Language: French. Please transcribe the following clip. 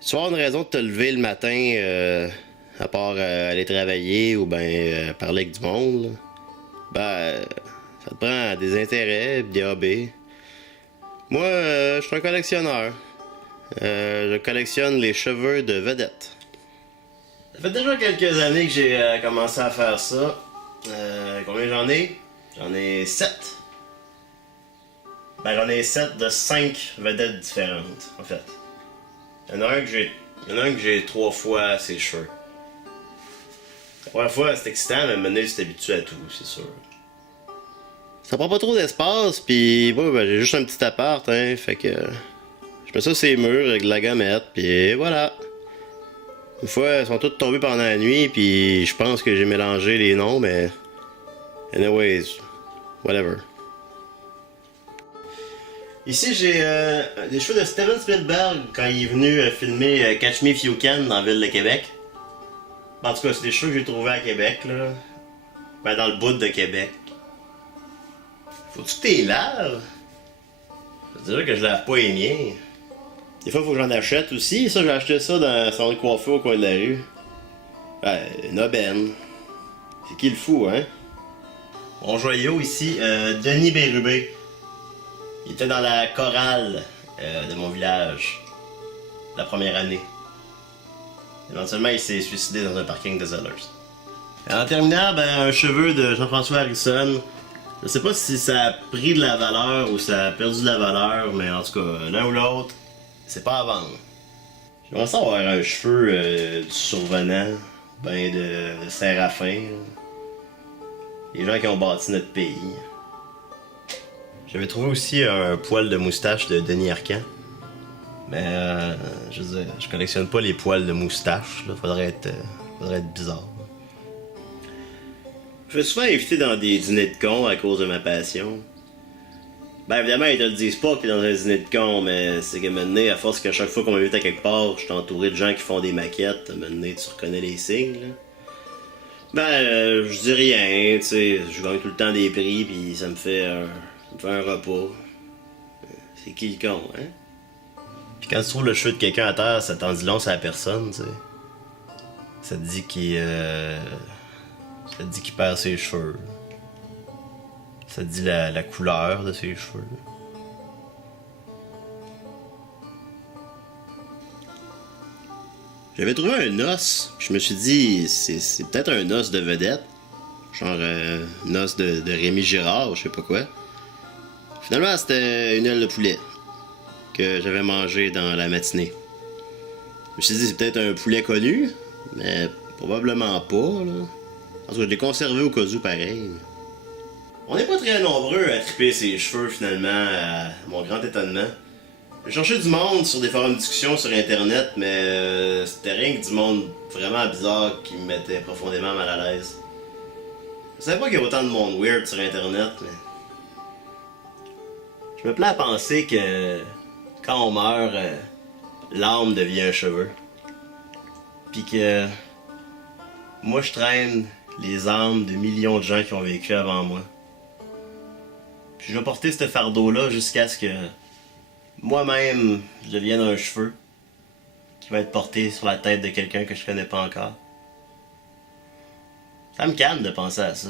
Tu vas avoir une raison de te lever le matin, à part aller travailler ou ben parler avec du monde, là. Ça te prend des intérêts, des hobbies. Moi, je suis un collectionneur. Je collectionne les cheveux de vedettes. Ça fait déjà quelques années que j'ai commencé à faire ça. Combien j'en ai? J'en ai 7. Ben, j'en ai 7 de 5 vedettes différentes, en fait. Il y en a un que j'ai 3 fois ses cheveux. La première fois, c'est excitant, mais maintenant, tu t'habitues à tout, c'est sûr. Ça prend pas trop d'espace, pis moi, ben, j'ai juste un petit appart, hein, fait que je mets ça sur les murs avec de la gommette, pis voilà. Une fois, elles sont toutes tombées pendant la nuit, pis je pense que j'ai mélangé les noms, mais anyways, whatever. Ici, j'ai des cheveux de Steven Spielberg quand il est venu filmer Catch Me If You Can dans la ville de Québec. En tout cas, c'est des cheveux que j'ai trouvés à Québec, là. Ben, dans le bout de Québec. Faut-tu que t'es laves? Je dirais que je lave pas les miens. Des fois, faut que j'en achète aussi. Ça, j'ai acheté ça dans un salon de coiffure au coin de la rue. Une aubaine. C'est qui le fou, hein? Mon joyau ici, Denis Bérubé. Il était dans la chorale de mon village. La première année. Éventuellement, il s'est suicidé dans un parking de Zellers. En terminant, ben, un cheveu de Jean-François Harrison. Je sais pas si ça a pris de la valeur ou ça a perdu de la valeur, mais en tout cas, l'un ou l'autre, c'est pas à vendre. J'aimerais ça avoir un cheveu du Survenant, ben de Séraphin. Les gens qui ont bâti notre pays. J'avais trouvé aussi un poil de moustache de Denis Arcand. Mais je veux dire, je collectionne pas les poils de moustache, là. Faudrait être bizarre. Je me suis souvent invité dans des dîners de cons à cause de ma passion. Ben évidemment, ils te le disent pas que t'es dans un dîner de cons, mais c'est que maintenant, à force qu'à chaque fois qu'on m'invite à quelque part, je suis entouré de gens qui font des maquettes, maintenant tu reconnais les signes, là. Je dis rien, tu sais, je gagne tout le temps des prix, puis ça me fait un repas. C'est qui le con, hein? Puis quand tu trouves le cheveu de quelqu'un à terre, ça t'en dit long sur la personne, tu sais. Ça te dit ça te dit qu'il perd ses cheveux. Ça te dit la couleur de ses cheveux. J'avais trouvé un os, puis je me suis dit, c'est peut-être un os de vedette. Genre un os de Rémi Girard, je sais pas quoi. Finalement, c'était une aile de poulet que j'avais mangé dans la matinée. Je me suis dit, c'est peut-être un poulet connu, mais probablement pas, là. En tout cas, je l'ai conservé au cas où pareil. On n'est pas très nombreux à triper ses cheveux, finalement, à mon grand étonnement. J'ai cherché du monde sur des forums de discussion sur internet, mais c'était rien que du monde vraiment bizarre qui me mettait profondément mal à l'aise. Je savais pas qu'il y a autant de monde weird sur internet, mais... Je me plais à penser que quand on meurt, l'âme devient un cheveu. Puis que moi je traîne les âmes de millions de gens qui ont vécu avant moi. Puis je vais porter ce fardeau-là jusqu'à ce que moi-même je devienne un cheveu qui va être porté sur la tête de quelqu'un que je connais pas encore. Ça me calme de penser à ça.